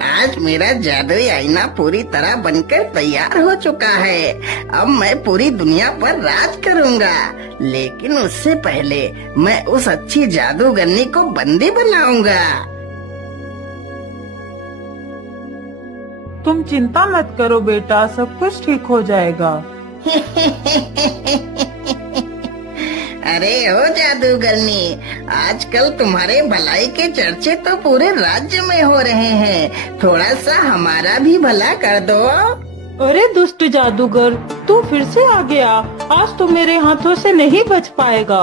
आज मेरा जादुई आईना पूरी तरह बनकर तैयार हो चुका है। अब मैं पूरी दुनिया पर राज करूंगा, लेकिन उससे पहले मैं उस अच्छी जादूगरनी को बंदी बनाऊंगा। तुम चिंता मत करो बेटा, सब कुछ ठीक हो जाएगा। अरे ओ जादूगरनी, आजकल तुम्हारे भलाई के चर्चे तो पूरे राज्य में हो रहे हैं। थोड़ा सा हमारा भी भला कर दो। अरे दुष्ट जादूगर, तू फिर से आ गया। आज तो मेरे हाथों से नहीं बच पाएगा।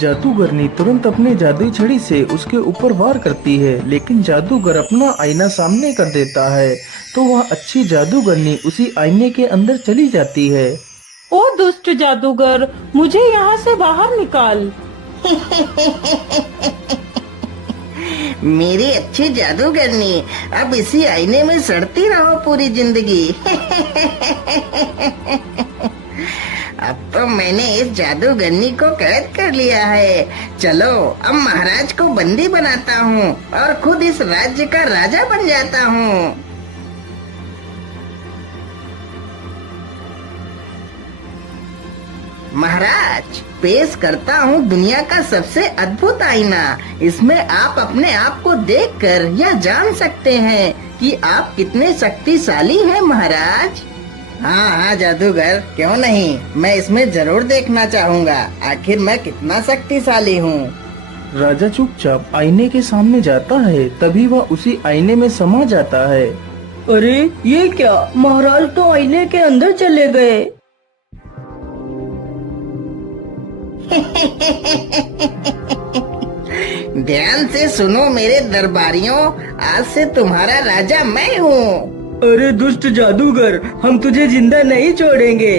जादूगरनी तुरंत अपने जादुई छड़ी से उसके ऊपर वार करती है, लेकिन जादूगर अपना आईना सामने कर देता है तो वह अच्छी जादूगरनी उसी आईने के अंदर चली जाती है। ओ दुष्ट जादूगर, मुझे यहाँ से बाहर निकाल। मेरी अच्छी जादूगरनी, अब इसी आईने में सड़ती रहो पूरी जिंदगी। अब तो मैंने इस जादूगरनी को कैद कर लिया है। चलो अब महाराज को बंदी बनाता हूँ और खुद इस राज्य का राजा बन जाता हूँ। महाराज, पेश करता हूँ दुनिया का सबसे अद्भुत आईना। इसमें आप अपने आप को देखकर यह जान सकते हैं कि आप कितने शक्तिशाली हैं महाराज। हाँ हाँ जादूगर, क्यों नहीं, मैं इसमें जरूर देखना चाहूँगा आखिर मैं कितना शक्तिशाली हूँ। राजा चुपचाप आईने के सामने जाता है, तभी वह उसी आईने में समा जाता है। अरे ये क्या, महाराज तो आईने के अंदर चले गए। ध्यान से सुनो मेरे दरबारियों, आज से तुम्हारा राजा मैं हूँ। अरे दुष्ट जादूगर, हम तुझे जिंदा नहीं छोड़ेंगे।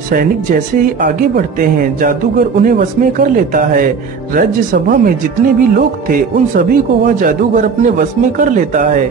सैनिक जैसे ही आगे बढ़ते हैं, जादूगर उन्हें वश में कर लेता है। राज्य सभा में जितने भी लोग थे उन सभी को वह जादूगर अपने वश में कर लेता है।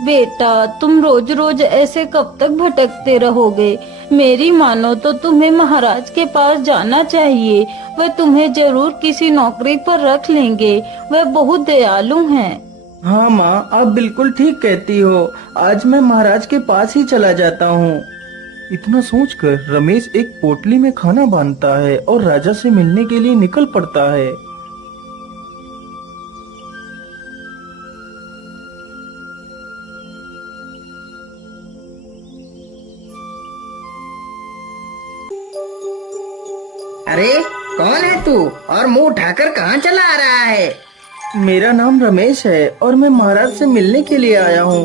बेटा, तुम रोज रोज ऐसे कब तक भटकते रहोगे? मेरी मानो तो तुम्हें महाराज के पास जाना चाहिए। वह तुम्हें जरूर किसी नौकरी पर रख लेंगे। वह बहुत दयालु हैं। हाँ माँ, आप बिल्कुल ठीक कहती हो। आज मैं महाराज के पास ही चला जाता हूँ। इतना सोचकर रमेश एक पोटली में खाना बांधता है और राजा से मिलने के लिए निकल पड़ता है। अरे कौन है तू और मुंह उठाकर कहाँ चला आ रहा है? मेरा नाम रमेश है और मैं महाराज से मिलने के लिए आया हूँ।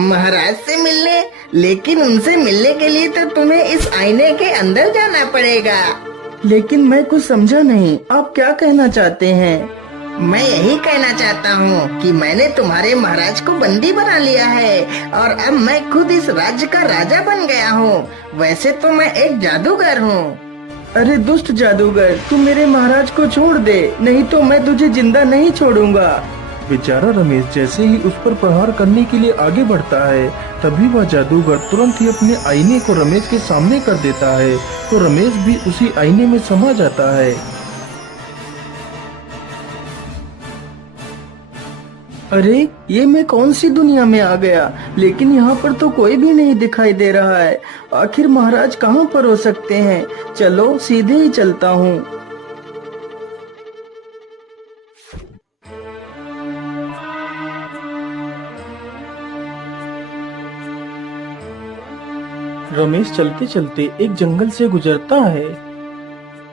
महाराज से मिलने? लेकिन उनसे मिलने के लिए तो तुम्हें इस आईने के अंदर जाना पड़ेगा। लेकिन मैं कुछ समझा नहीं, आप क्या कहना चाहते हैं? मैं यही कहना चाहता हूँ कि मैंने तुम्हारे महाराज को बंदी बना लिया है और अब मैं खुद इस राज्य का राजा बन गया हूँ। वैसे तो मैं एक जादूगर हूँ। अरे दुष्ट जादूगर, तू मेरे महाराज को छोड़ दे, नहीं तो मैं तुझे जिंदा नहीं छोड़ूंगा। बेचारा रमेश जैसे ही उस पर प्रहार करने के लिए आगे बढ़ता है, तभी वह जादूगर तुरंत ही अपने आईने को रमेश के सामने कर देता है तो रमेश भी उसी आईने में समा जाता है। अरे ये मैं कौन सी दुनिया में आ गया? लेकिन यहाँ पर तो कोई भी नहीं दिखाई दे रहा है। आखिर महाराज कहाँ पर हो सकते हैं? चलो सीधे ही चलता हूँ। रमेश चलते चलते एक जंगल से गुजरता है।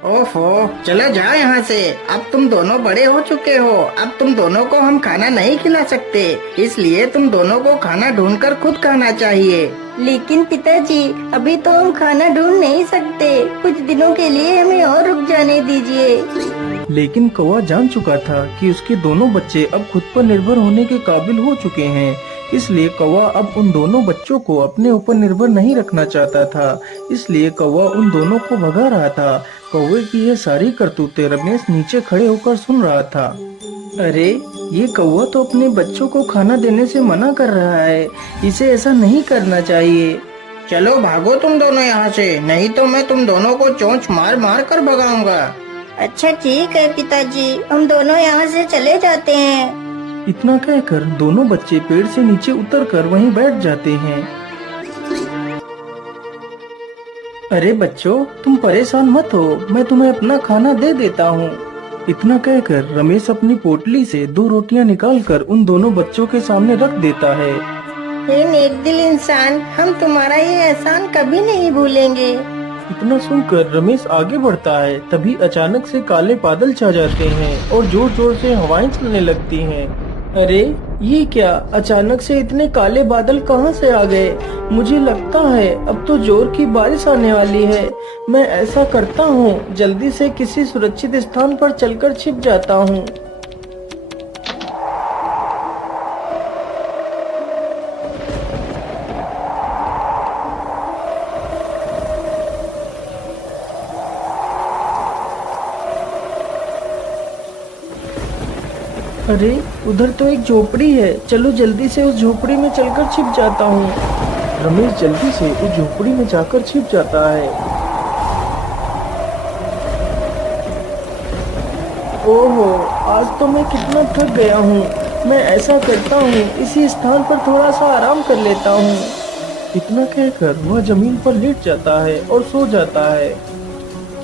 ओफो, चलो जाओ यहाँ से। अब तुम दोनों बड़े हो चुके हो। अब तुम दोनों को हम खाना नहीं खिला सकते, इसलिए तुम दोनों को खाना ढूंढकर खुद खाना चाहिए। लेकिन पिताजी, अभी तो हम खाना ढूंढ नहीं सकते। कुछ दिनों के लिए हमें और रुक जाने दीजिए। लेकिन कौवा जान चुका था कि उसके दोनों बच्चे अब खुद पर निर्भर होने के काबिल हो चुके हैं, इसलिए कौवा अब उन दोनों बच्चों को अपने ऊपर निर्भर नहीं रखना चाहता था। इसलिए कौवा उन दोनों को भगा रहा था। कौवे की ये सारी करतूतें रमेश नीचे खड़े होकर सुन रहा था। अरे ये कौवा तो अपने बच्चों को खाना देने से मना कर रहा है, इसे ऐसा नहीं करना चाहिए। चलो भागो तुम दोनों यहाँ से, नहीं तो मैं तुम दोनों को चोंच मार मार कर भगाऊंगा। अच्छा ठीक है पिताजी, हम दोनों यहाँ से चले जाते हैं। इतना कहकर दोनों बच्चे पेड़ से नीचे उतरकर वहीं बैठ जाते हैं। अरे बच्चों, तुम परेशान मत हो, मैं तुम्हें अपना खाना दे देता हूँ। इतना कहकर रमेश अपनी पोटली से 2 रोटियां निकालकर उन दोनों बच्चों के सामने रख देता है। हे नेक दिल इंसान, हम तुम्हारा ये एहसान कभी नहीं भूलेंगे। इतना सुनकर रमेश आगे बढ़ता है, तभी अचानक से काले बादल छा जाते हैं और जोर जोर से हवाएं चलने लगती हैं। अरे ये क्या, अचानक से इतने काले बादल कहाँ से आ गए? मुझे लगता है अब तो जोर की बारिश आने वाली है। मैं ऐसा करता हूँ, जल्दी से किसी सुरक्षित स्थान पर चलकर छिप जाता हूँ। अरे उधर तो एक झोपड़ी है, चलो जल्दी से उस झोपड़ी में चलकर छिप जाता हूँ। रमेश जल्दी से उस झोपड़ी में जाकर छिप जाता है। ओहो, आज तो मैं कितना थक गया हूँ। मैं ऐसा करता हूँ, इसी स्थान पर थोड़ा सा आराम कर लेता हूँ। इतना कहकर वह जमीन पर लेट जाता है और सो जाता है।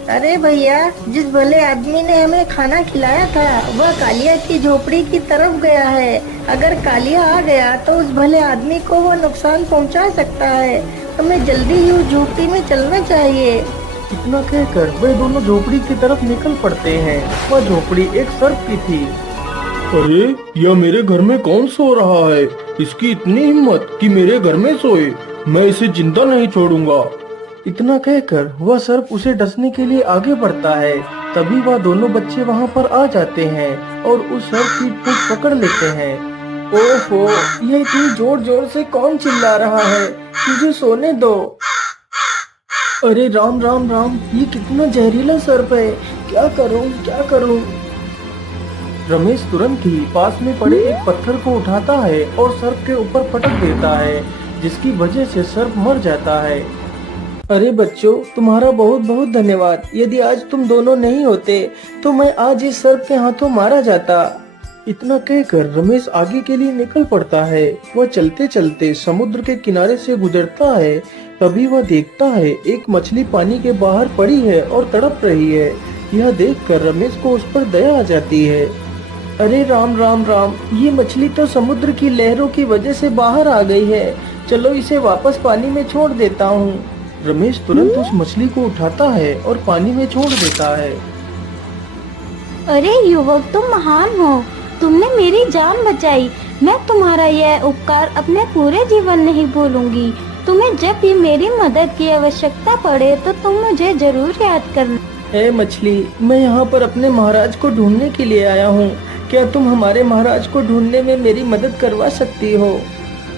अरे भैया, जिस भले आदमी ने हमें खाना खिलाया था वह कालिया की झोपड़ी की तरफ गया है। अगर कालिया आ गया तो उस भले आदमी को वह नुकसान पहुंचा सकता है। हमें जल्दी ही उस झोपड़ी में चलना चाहिए। इतना कहकर वे दोनों झोपड़ी की तरफ निकल पड़ते हैं। वह झोपड़ी एक सर्प की थी। अरे यह मेरे घर में कौन सो रहा है? इसकी इतनी हिम्मत कि मेरे घर में सोए। मैं इसे जिंदा नहीं छोड़ूंगा। इतना कहकर वह सर्प उसे डसने के लिए आगे बढ़ता है। तभी वह दोनों बच्चे वहां पर आ जाते हैं और उस सर्प की पूंछ पकड़ लेते हैं। ओहो, यह इतनी जोर जोर से कौन चिल्ला रहा है? मुझे सोने दो। अरे राम राम राम, ये कितना जहरीला सर्प है। क्या करूं, क्या करूं? रमेश तुरंत ही पास में पड़े एक पत्थर को उठाता है और सर्प के ऊपर पटक देता है, जिसकी वजह से सर्प मर जाता है। अरे बच्चों, तुम्हारा बहुत बहुत धन्यवाद। यदि आज तुम दोनों नहीं होते तो मैं आज इस सर्प के हाथों मारा जाता। इतना कहकर रमेश आगे के लिए निकल पड़ता है। वह चलते चलते समुद्र के किनारे से गुजरता है। तभी वह देखता है एक मछली पानी के बाहर पड़ी है और तड़प रही है। यह देखकर रमेश को उस पर दया आ जाती है। अरे राम राम राम, ये मछली तो समुद्र की लहरों की वजह से बाहर आ गई है। चलो इसे वापस पानी में छोड़ देता हूँ। रमेश तुरंत उस मछली को उठाता है और पानी में छोड़ देता है। अरे युवक, तुम महान हो, तुमने मेरी जान बचाई। मैं तुम्हारा यह उपकार अपने पूरे जीवन नहीं भूलूंगी। तुम्हें जब भी मेरी मदद की आवश्यकता पड़े तो तुम मुझे जरूर याद करना। ए मछली, मैं यहाँ पर अपने महाराज को ढूंढने के लिए आया हूँ। क्या तुम हमारे महाराज को ढूंढने में मेरी मदद करवा सकती हो?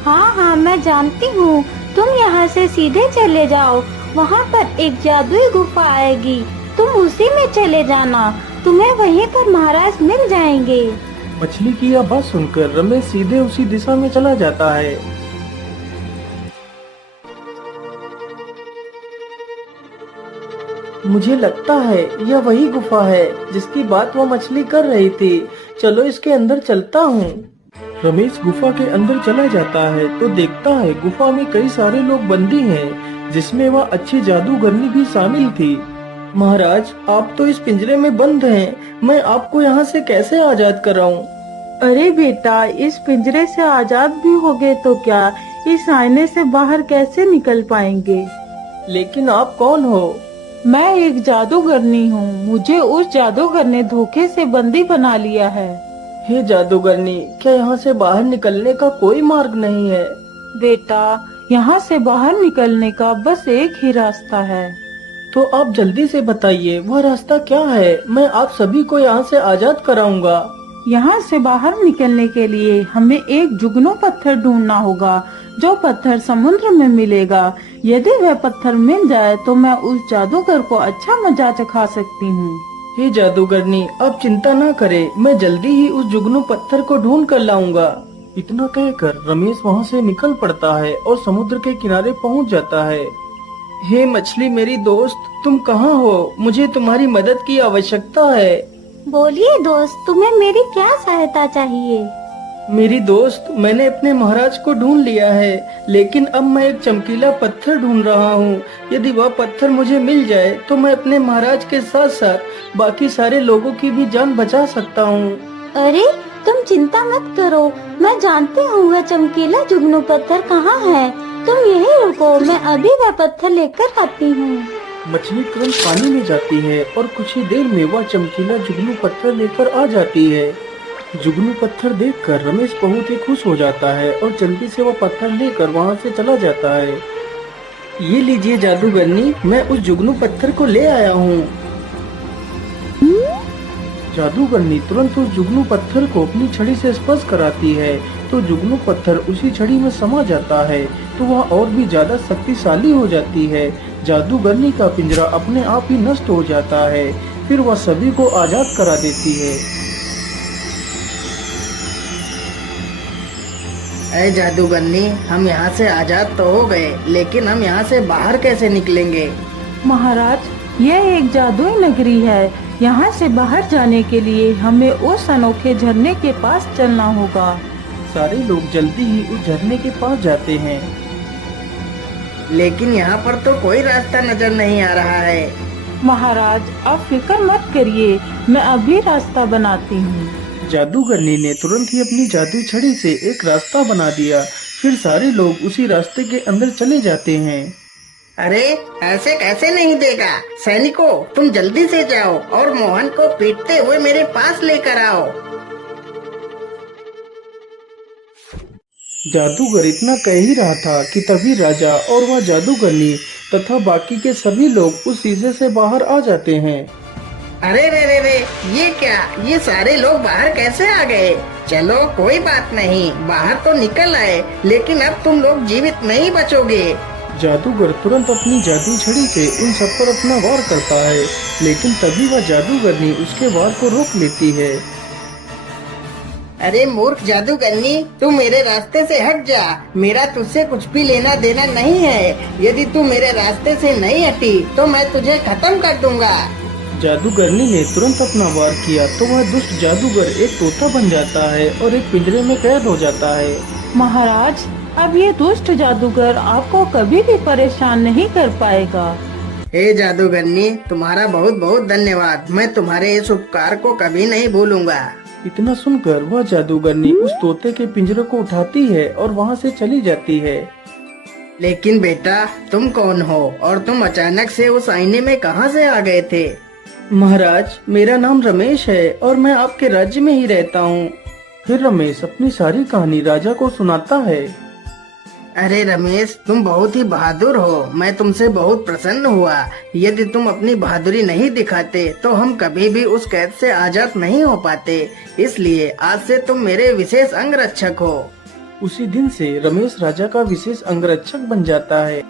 हाँ हाँ, मैं जानती हूँ। तुम यहाँ से सीधे चले जाओ, वहाँ पर एक जादुई गुफा आएगी, तुम उसी में चले जाना। तुम्हें वहीं पर महाराज मिल जाएंगे। मछली की यह बात सुनकर रमेश सीधे उसी दिशा में चला जाता है। मुझे लगता है यह वही गुफा है जिसकी बात वह मछली कर रही थी। चलो इसके अंदर चलता हूँ। रमेश गुफा के अंदर चला जाता है तो देखता है गुफा में कई सारे लोग बंदी हैं, जिसमें वह अच्छी जादूगरनी भी शामिल थी। महाराज, आप तो इस पिंजरे में बंद हैं, मैं आपको यहाँ से कैसे आजाद कराऊं? अरे बेटा, इस पिंजरे से आजाद भी हो गए तो क्या, इस आईने से बाहर कैसे निकल पाएंगे? लेकिन आप कौन हो? मैं एक जादूगरनी हूँ। मुझे उस जादूगर ने धोखे से बंदी बना लिया है। हे जादूगरनी, क्या यहाँ से बाहर निकलने का कोई मार्ग नहीं है? बेटा, यहाँ से बाहर निकलने का बस एक ही रास्ता है। तो आप जल्दी से बताइए वह रास्ता क्या है? मैं आप सभी को यहाँ से आजाद कराऊंगा। यहाँ से बाहर निकलने के लिए हमें एक जुगनू पत्थर ढूंढना होगा, जो पत्थर समुद्र में मिलेगा। यदि वह पत्थर मिल जाए तो मैं उस जादूगर को अच्छा मजा चखा सकती हूँ। हे जादूगरनी, आप चिंता ना करें, मैं जल्दी ही उस जुगनू पत्थर को ढूंढ कर लाऊंगा। इतना कहकर रमेश वहाँ से निकल पड़ता है और समुद्र के किनारे पहुँच जाता है। हे मछली मेरी दोस्त, तुम कहाँ हो? मुझे तुम्हारी मदद की आवश्यकता है। बोलिए दोस्त, तुम्हें मेरी क्या सहायता चाहिए? मेरी दोस्त, मैंने अपने महाराज को ढूंढ लिया है, लेकिन अब मैं एक चमकीला पत्थर ढूंढ रहा हूँ। यदि वह पत्थर मुझे मिल जाए तो मैं अपने महाराज के साथ साथ बाकी सारे लोगों की भी जान बचा सकता हूँ। अरे तुम चिंता मत करो, मैं जानती हूँ वह चमकीला जुगनू पत्थर कहाँ है। तुम यहीं रुको, मैं अभी वह पत्थर लेकर आती हूँ। मछली तुरंत पानी में जाती है और कुछ ही देर में वह चमकीला जुगनू पत्थर लेकर आ जाती है। जुगनू पत्थर देखकर रमेश बहुत ही खुश हो जाता है और जल्दी से वह पत्थर लेकर वहाँ से चला जाता है। ये लीजिए जादूगरनी, मैं उस जुगनू पत्थर को ले आया हूँ। जादूगरनी तुरंत उस जुगनू पत्थर को अपनी छड़ी से स्पर्श कराती है तो जुगनू पत्थर उसी छड़ी में समा जाता है, तो वह और भी ज्यादा शक्तिशाली हो जाती है। जादूगरनी का पिंजरा अपने आप ही नष्ट हो जाता है। फिर वह सभी को आजाद करा देती है। अरे जादूगरनी, हम यहाँ से आजाद तो हो गए, लेकिन हम यहाँ से बाहर कैसे निकलेंगे? महाराज, यह एक जादुई नगरी है। यहाँ से बाहर जाने के लिए हमें उस अनोखे झरने के पास चलना होगा। सारे लोग जल्दी ही उस झरने के पास जाते हैं। लेकिन यहाँ पर तो कोई रास्ता नजर नहीं आ रहा है। महाराज, आप फिक्र मत करिए, मैं अभी रास्ता बनाती हूँ। जादूगरनी ने तुरंत ही अपनी जादू छड़ी से एक रास्ता बना दिया। फिर सारे लोग उसी रास्ते के अंदर चले जाते हैं। अरे ऐसे कैसे नहीं देगा? सैनिकों, तुम जल्दी से जाओ और मोहन को पीटते हुए मेरे पास लेकर आओ। जादूगर इतना कह ही रहा था कि तभी राजा और वह जादूगरनी तथा बाकी के सभी लोग उस शीशे से बाहर आ जाते हैं। अरे रे रे रे, ये क्या? ये सारे लोग बाहर कैसे आ गए? चलो कोई बात नहीं, बाहर तो निकल आए, लेकिन अब तुम लोग जीवित नहीं बचोगे। जादूगर तुरंत अपनी जादू छड़ी से उन सब पर अपना वार करता है, लेकिन तभी वह जादूगरनी उसके वार को रोक लेती है। अरे मूर्ख जादूगरनी, तू मेरे रास्ते से हट जा। मेरा तुझसे कुछ भी लेना देना नहीं है। यदि तू मेरे रास्ते से नहीं हटी तो मैं तुझे खत्म कर दूंगा। जादूगरनी ने तुरंत अपना वार किया तो वह दुष्ट जादूगर एक तोता बन जाता है और एक पिंजरे में कैद हो जाता है। महाराज, अब ये दुष्ट जादूगर आपको कभी भी परेशान नहीं कर पाएगा। हे जादूगरनी, तुम्हारा बहुत बहुत धन्यवाद। मैं तुम्हारे इस उपकार को कभी नहीं भूलूंगा। इतना सुनकर वह जादूगरनी उस तोते के पिंजरे को उठाती है और वहाँ से चली जाती है। लेकिन बेटा, तुम कौन हो और तुम अचानक से उस आईने में कहां से आ गए थे? महाराज, मेरा नाम रमेश है और मैं आपके राज्य में ही रहता हूँ। फिर रमेश अपनी सारी कहानी राजा को सुनाता है। अरे रमेश, तुम बहुत ही बहादुर हो। मैं तुमसे बहुत प्रसन्न हुआ। यदि तुम अपनी बहादुरी नहीं दिखाते तो हम कभी भी उस कैद से आजाद नहीं हो पाते। इसलिए आज से तुम मेरे विशेष अंगरक्षक हो। उसी दिन से रमेश राजा का विशेष अंगरक्षक बन जाता है।